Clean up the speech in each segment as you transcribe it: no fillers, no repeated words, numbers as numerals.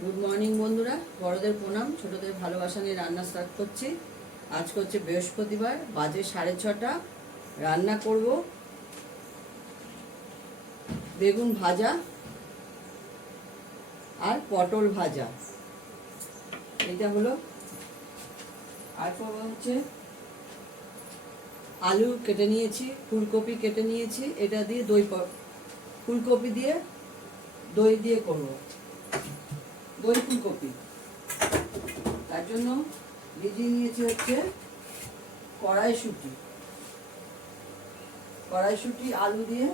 Good morning বন্ধুরা, বড়দের প্রণাম, ছোটদের ভালোবাসা নিয়ে রান্না স্টার্ট করছি। আজকে হচ্ছে বৃহস্পতিবার, বাজে 6:30। রান্না করব বেগুন ভাজা আর পটল ভাজা, এটা হলো। আর করবো হচ্ছে আলু কেটে নিয়েছি, ফুলকপি কেটে নিয়েছি, এটা দিয়ে ফুলকপি দিয়ে দই দিয়ে করবো দই ফুলকপি। তার জন্য ভিজিয়ে নিয়েছি হচ্ছে কড়াইশুঁটি আলু দিয়ে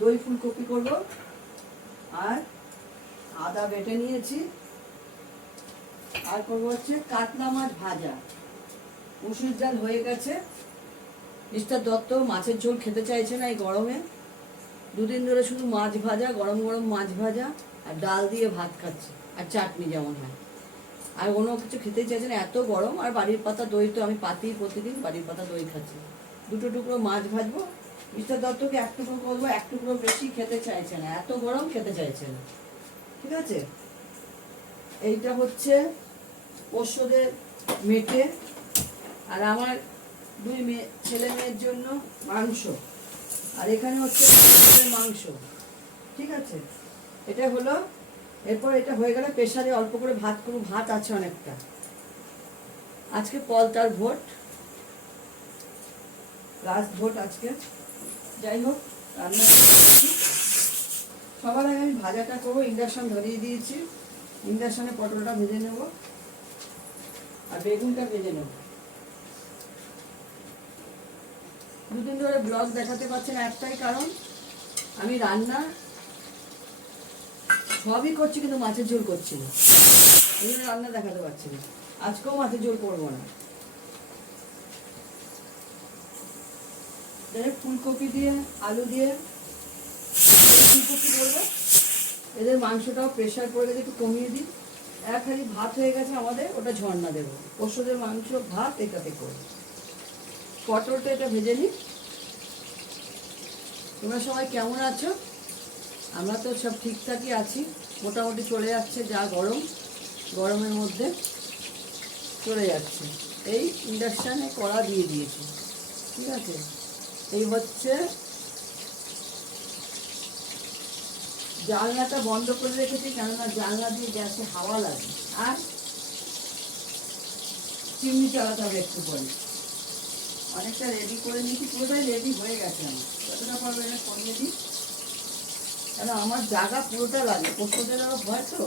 দই ফুলকপি করব। আর আদা বেটে নিয়েছি। আর করবো হচ্ছে কাতলা মাছ ভাজা। মুসুর ডাল হয়ে গেছে। মিস্টার দত্ত মাছের ঝোল খেতে চাইছে না এই গরমে। দুদিন ধরে শুধু মাছ ভাজা, গরম গরম মাছ ভাজা আর ডাল দিয়ে ভাত খাচ্ছে, আর চাটনি যেমন হয়। আর কোনো কিছু খেতেই চাইছে না, এত গরম। আর বাড়ির পাতা দই তো আমি পাতেই, প্রতিদিন বাড়ির পাতা দই খাচ্ছি। দুটো টুকরো মাছ ভাজবো। মিস্টার দত্তকে এক টুকরো করবো, এক টুকরো বেশি খেতে চাইছে না, এত গরম খেতে চাইছে না। ঠিক আছে, এইটা হচ্ছে পোষ্যদের মেটে, আর আমার দুই ছেলে মেয়ের জন্য মাংস। আর এখানে হচ্ছে মাংস। ঠিক আছে, এটা হলো। এরপর এটা হয়ে গেলে প্রেসারে অল্প করে ভাত করবো, ভাত আছে অনেকটা। আজকে পলতার ভোট, লাস্ট ভোট আজকে। যাই হোক, রান্না সবার আগে আমি ভাজাটা করবো। ইন্ডাকশন ধরিয়ে দিয়েছি, ইন্ডাকশনে পটলটা ভেজে নেব আর বেগুনটা ভেজে নেব। দুদিন ধরে ব্লগ দেখাতে পারছি না, একটাই কারণ আমি রান্না সবই করছি কিন্তু মাছের ঝোল করছি না, এই জন্য রান্না দেখাতে পারছি না। আজকেও মাছের ঝোল করবো না। ফুলকপি দিয়ে আলু দিয়ে ফুলকপি করবো। এদের মাংসটাও প্রেশার পড়ে গেছে, একটু কমিয়ে দিই। এক হাঁড়ি ভাত হয়ে গেছে আমাদের, ওটা ঝর্ণা দেবো। পশুদের মাংস ভাত এটাতে করবো। পটলটা এটা ভেজে নিই। তোমরা সবাই কেমন আছো? আমরা তো সব ঠিকঠাকই আছি, মোটামুটি চলে যাচ্ছে। যা গরম, গরমের মধ্যে চলে যাচ্ছে। এই ইন্ডাকশানে কড়া দিয়ে দিয়েছি। ঠিক আছে, এই হচ্ছে। জানলাটা বন্ধ করে রেখেছি, কেননা জানলা দিয়ে গ্যাসে হাওয়া লাগে। আর চিমনি চালাতে হবে একটু পরে। অনেকটা রেডি করে নিয়েছি, পুরোটাই রেডি হয়ে গেছে। আমার যতটা পারবো এটা করিয়ে দিই, কেন আমার জায়গা পুরোটা লাগে। পশুদের আরো ভয় তো।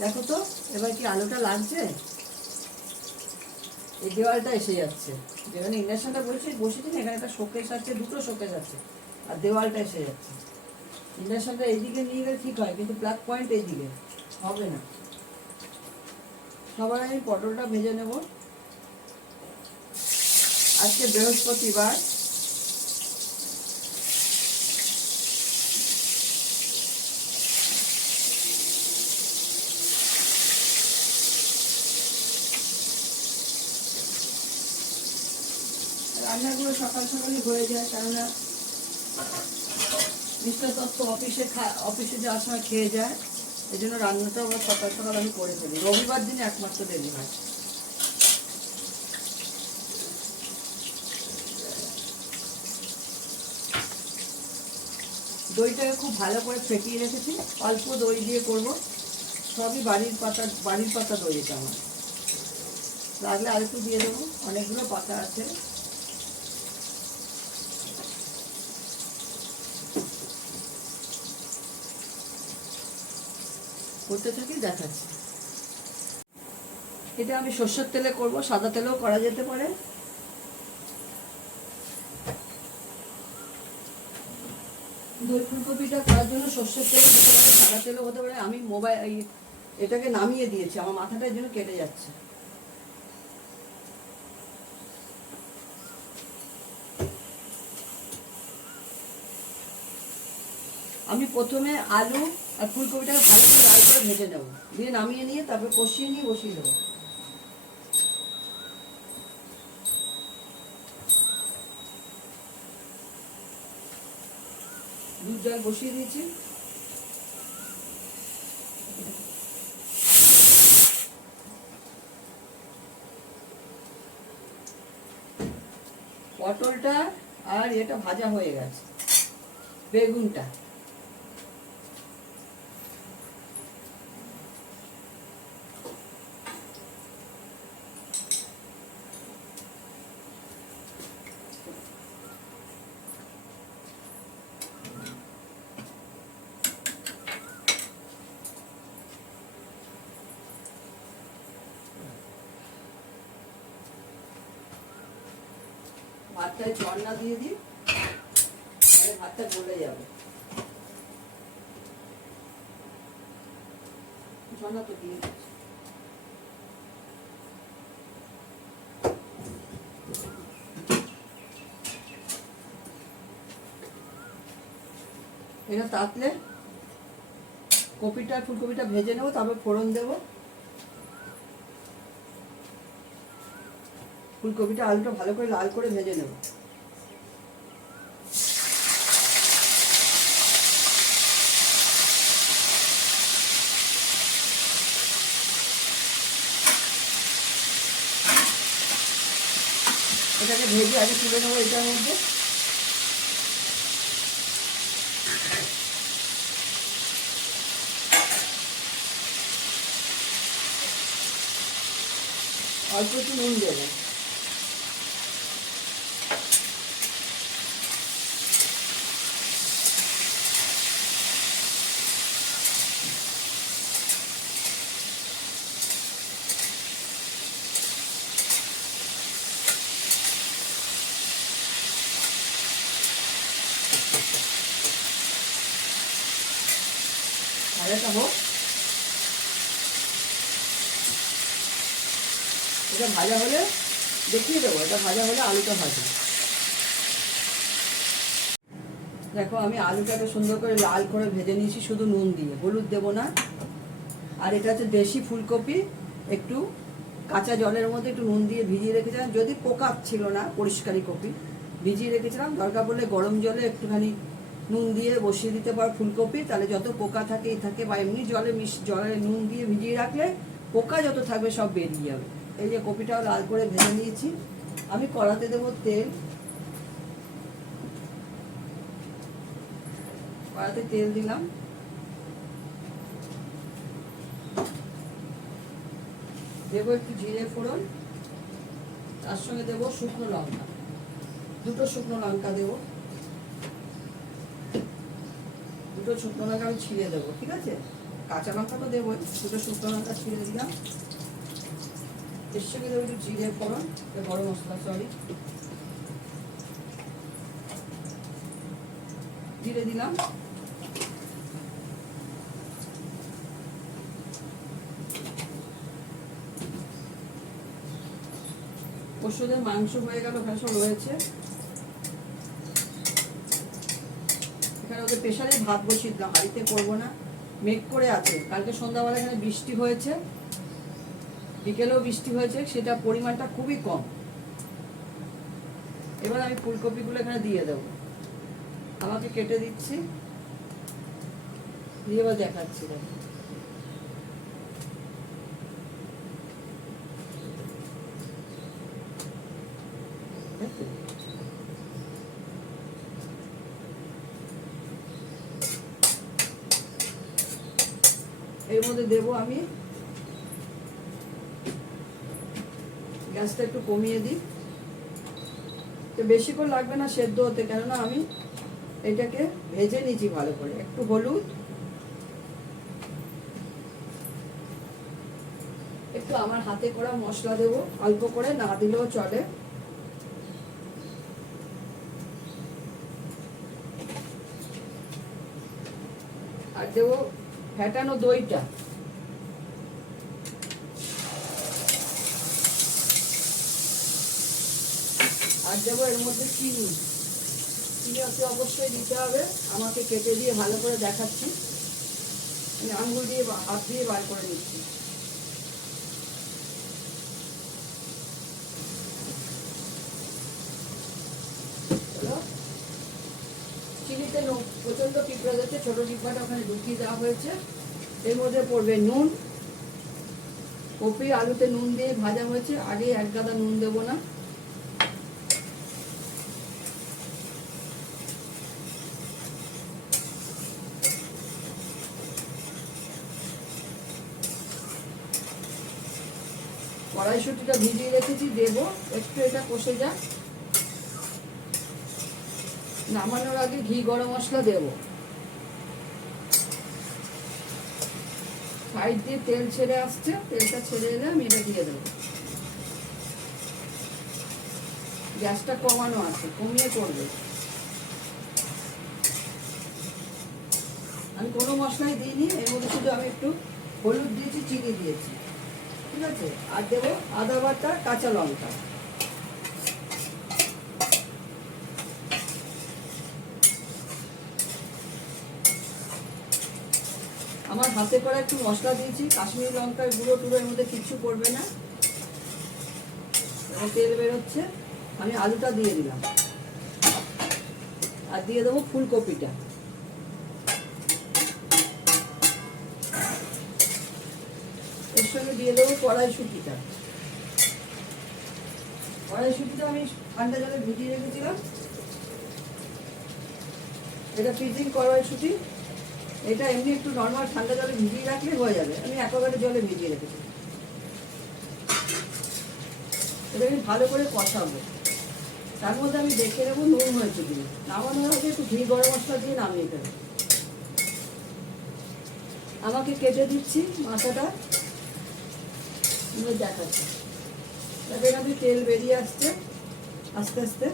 দেখো তো এবার কি আলোটা লাগছে? এই দেওয়ালটা এসে যাচ্ছে, যেখানে ইন্ডাকশনটা বসেছি না, এখানে একটা শোকেস আছে, দুটো শোকেস আছে, আর দেওয়ালটা এসে যাচ্ছে। ইন্ডাকশনটা এইদিকে নিয়ে গেলে ঠিক হয়, কিন্তু প্লাগ পয়েন্ট এইদিকে হবে না। সবার আমি পটলটা ভেজে নেব। আজকে বৃহস্পতিবার, রান্নাগুলো সকাল সকালই হয়ে যায়, কেননা মিস্টার দত্ত অফিসে যাওয়ার সময় খেয়ে যায়। এই জন্য রান্নাটা আবার সকাল সকাল আমি করে ফেলি। রবিবার দিনে একমাত্র দেরি হয়। দইটাকে খুব ভালো করে ফেটিয়ে রেখেছি, অল্প দই দিয়ে করব। সবই বাড়ির পাতা দই এটা আমার। লাগলে আরেকটু দিয়ে দেবো, অনেকগুলো পাতা আছে। করতে থাকি, দেখাচ্ছি। এটা আমি সর্ষের তেলে করব, সাদা তেলেও করা যেতে পারে। দই ফুলকপিটা করার জন্য সর্ষের তেল হতে পারে, সাদা তেলও হতে পারে। আমি এটাকে নামিয়ে দিয়েছি, আমার মাথাটা এর জন্য কেটে যাচ্ছে। আমি প্রথমে আলু আর ফুলকপিটাকে ভালো করে লাল করে ভেজে নেব, দিয়ে নামিয়ে নিয়ে তারপর কষিয়ে নিয়ে বসিয়ে দেবো। দুধ জল বসিয়ে দিয়েছি। পটলটা আর এটা ভাজা হয়ে গেছে, বেগুনটা ভাতটায় চড়না দিয়ে দিই, তাহলে ভাতটা গলে যাবে। চড়না তো দিয়ে দিচ্ছি। এটা তাতলে কপিটা ফুলকপিটা ভেজে নেবো, তারপর ফোড়ন দেবো। ফুলকপিটা আলুটা ভালো করে লাল করে ভেজে নেব। এটাকে ভেজে আগে তুলে নেবো এটার মধ্যে। অল্প একটু নুন দেবো। ভাজাটা হোক, এটা ভাজা হলে দেখিয়ে দেবো। এটা ভাজা হলে আলুটা ভাজা। দেখো আমি আলুটাকে সুন্দর করে লাল করে ভেজে নিয়েছি, শুধু নুন দিয়ে, হলুদ দেবো না। আর এটা হচ্ছে দেশি ফুলকপি, একটু কাঁচা জলের মধ্যে একটু নুন দিয়ে ভিজিয়ে রেখেছিলাম, যদি পোকা ছিল না, পরিষ্কারই কপি ভিজিয়ে রেখেছিলাম। দরকার পড়লে গরম জলে একটুখানি নুন দিয়ে বসিয়ে দিতে পারো ফুলকপি, তাহলে যত পোকা থাকে বা এমনি জলে নুন দিয়ে ভিজিয়ে রাখলে পোকা যত থাকবে সব বেরিয়ে যাবে। এই যে কপিটাও লাল করে ভেজে নিয়েছি। আমি কড়াতে দেবো তেল। কড়াতে তেল দিলাম, দেবো একটু জিরে ফোড়ন, তার সঙ্গে দেবো শুকনো লঙ্কা, দুটো শুকনো লঙ্কা দেবো। দুটো শুকনো লঙ্কা আমি ছিঁড়ে দেবো, ঠিক আছে? কাঁচা লঙ্কা তো দেবোই, দুটো শুকনো লঙ্কা ছিঁড়ে দিলাম। এর সঙ্গে দেবো একটু জিরে ফোড়ন, গরম মশলা, সরি, জিরে দিলাম। ওষুধের মাংস হয়ে গেল, ওখানে সব রয়েছে। এখানে ওদের প্রেশারে ভাত বসিয়ে দিলাম, হাঁড়িতে করবো না, মেঘ করে আছে। কালকে সন্ধ্যাবেলা এখানে বৃষ্টি হয়েছে, বিকেলেও বৃষ্টি হয়েছে, সেটা পরিমাণটা খুবই কম। এবার আমি ফুলকপিগুলো এখানে দিয়ে দেবো, আমাকে কেটে দিচ্ছি, দিয়ে এবার দেখাচ্ছি। দেখো এর মধ্যে দেবো আমি, গ্যাসটা একটু কমিয়ে দিই, তো বেশিক্ষণ লাগবে না সেদ্ধ হতে, কেননা আমি এটাকে ভেজে নিয়েছি ভালো করে। একটু হলুদ, একটু আমার হাতে করা মশলা দেবো, অল্প করে, না দিলেও চলে। আর দেবো ফেটানো দইটা, আর দেবো এর মধ্যে চিনি। চিনি হচ্ছে অবশ্যই দিতে হবে। আমাকে কেটে দিয়ে ভালো করে দেখাচ্ছি, আমি আঙুল দিয়ে হাত দিয়ে বার করে নিচ্ছি। চিনিতে প্রচন্ড পিঁপড়া যাচ্ছে, ছোট ডিব্বাটা ওখানে ঢুকিয়ে দেওয়া হয়েছে। এর মধ্যে পড়বে নুন, কপি আলুতে নুন দিয়ে ভাজা হয়েছে, আগে এক গাদা নুন দেবো না। কড়াইশুঁটিটা ভিজিয়ে রেখেছি, দেবো। একটু এটা কষে যাক। নামানোর আগে ঘি গরম মশলা দেবো। সাইড দিয়ে তেল ছেড়ে আসছে, তেলটা ছেড়ে এলে আমি এটা দিয়ে দেবো। গ্যাসটা কমানো আছে, কমিয়ে করবে। আমি কোনো মশলাই দিইনি, এর মধ্যে শুধু আমি একটু হলুদ দিয়েছি, চিনি দিয়েছি, ঠিক আছে। আর দেবো আদা বাটা, কাঁচা লঙ্কা। আমার হাতে করে একটু মশলা দিয়েছি, কাশ্মীরি লঙ্কার গুঁড়ো টুড়ো, এর মধ্যে কিচ্ছু পড়বে না। তেল বেরোচ্ছে, আমি আলুটা দিয়ে দিলাম। আর দিয়ে দেবো ফুলকপিটা। এর সঙ্গে দিয়ে দেবো কড়াইশুঁটিটা। কড়াইশুঁটিটা আমি ঠান্ডা জলে ভিজিয়ে রেখেছিলাম। এটা পিজিং কড়াইশুঁটি। এটা এমনি একটু নর্মাল ঠান্ডা জলে ভিজিয়ে রাখলে হয়ে যাবে। আমি অ্যাকোয়াগার্ডের জলে ভিজিয়ে রেখেছি। এটা আমি ভালো করে কষাবো। তার মধ্যে আমি দেখে নেবো নুন হয়েছে কিনা। নামানোর আগে একটু ঘি গরম মশলা দিয়ে নামিয়ে দেবো। আমাকে কেটে দিচ্ছি মাথাটা, দেখাচ্ছি। দেখেন আমি তেল বেরিয়ে আসছে আস্তে আস্তে।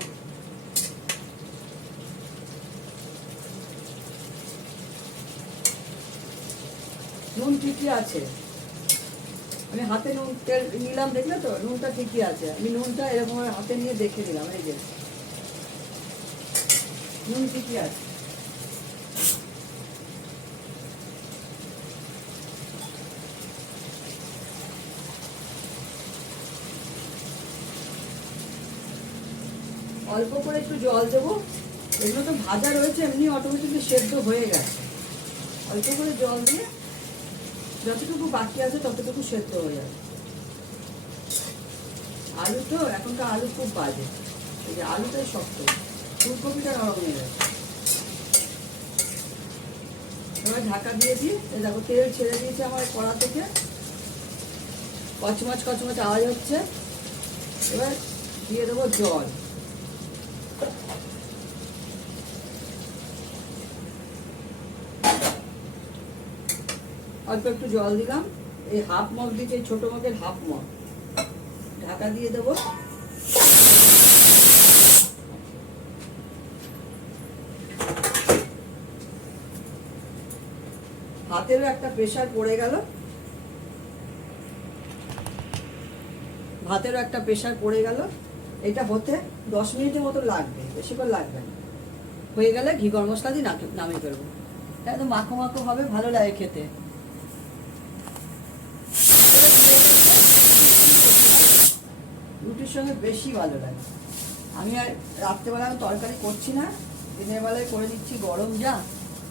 নুন ঠিকই আছে। আমি হাতে নুন তেল নিলাম, দেখলে তো নুনটা ঠিকই আছে। আমি নুনটা এরকম হাতে নিয়ে দেখে নিলাম, এই যে নুন ঠিকই আছে। অল্প করে একটু জল দেবো। এগুলো তো ভাজা রয়েছে, এমনি অটোমেটিকলি সেদ্ধ হয়ে গেছে। অল্প করে জল দিয়ে যতটুকু বাকি আছে ততটুকু সেদ্ধ হয়ে যাবে। আলু তো এখনকার আলু খুব বাজে, এই যে আলুটাই শক্ত, ফুলকপিটা নরম হয়ে গেছে। এবার ঢাকা দিয়ে দিই। দেখো তেল ছেড়ে দিয়েছে আমার কড়া থেকে, কচমচ কচমচ আওয়াজ হচ্ছে। এবার দিয়ে দেবো জল। অল্প একটু জল দিলাম, এই হাফ মগ দিয়েছি, এই ছোটো মগের হাফ মগ। ঢাকা দিয়ে দেবো। হাতেরও একটা প্রেশার পড়ে গেল, ভাতেরও একটা প্রেশার পড়ে গেল। এটা হতে 10 মিনিটের মতো লাগবে, বেশিক্ষণ লাগবে না। হয়ে গেলে ঘি গরম মশলা দিয়ে নামিয়ে ফেলবো। একদম মাখো মাখো হবে, ভালো লাগে খেতে। রুটির সঙ্গে বেশি ভালো লাগে। আমি আর রাত্রেবেলা আমি তরকারি করছি না, দিনের বেলায় করে দিচ্ছি। গরম যা,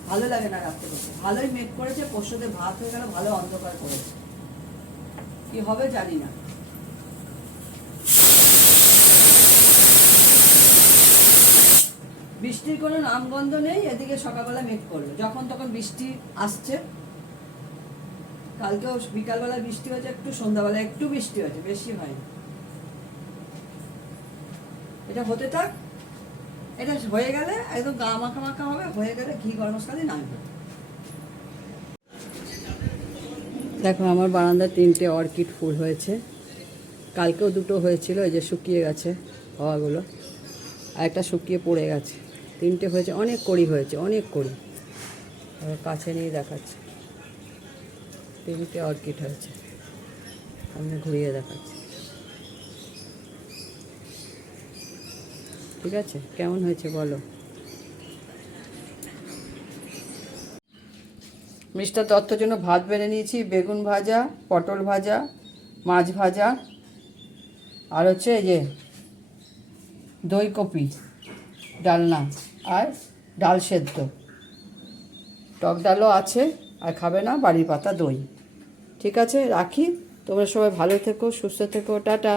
ভালো লাগে না রাত্রে করতে। ভালোই মেঘ করেছে, পরশুতে ভাত হয়ে গেল, ভালো অন্ধকার করেছে। কি হবে জানি না। বৃষ্টির কোনো নামগন্ধ নেই। এদিকে সকালবেলা মেঘ করলো, যখন তখন বৃষ্টি আসছে। কালকেও বিকালবেলা বৃষ্টি হয়েছে, একটু সন্ধ্যাবেলা একটু বৃষ্টি হয়েছে, বেশি হয়নি। এটা হতে থাক। এটা হয়ে গেলে একদম গা মাখা মাখা হবে। হয়ে গেলে ঘি গরম মশলা দিয়ে নামবে। দেখো আমার বারান্দায় 3টে অর্কিড ফুল হয়েছে। কালকেও 2টো হয়েছিল, এই যে শুকিয়ে গেছে হওয়াগুলো, আর একটা শুকিয়ে পড়ে গেছে। 3টে হয়েছে, অনেক কড়ি হয়েছে, অনেক কড়ি। কাছে নিয়ে দেখাচ্ছে। 3টে অর্কিড হয়েছে, আমি ঘুরিয়ে দেখাচ্ছি। ঠিক আছে, কেমন হয়েছে বলো। মিস্টার দত্তর জন্য ভাত বেড়ে নিয়েছি, বেগুন ভাজা, পটল ভাজা, মাছ ভাজা, আর হচ্ছে এই যে দই কপি ডালনা, আর ডাল সেদ্ধ। টক ডালও আছে, আর খাবে না বাড়ির পাতা দই। ঠিক আছে, রাখি। তোমরা সবাই ভালো থেকো, সুস্থ থেকো, টাটা।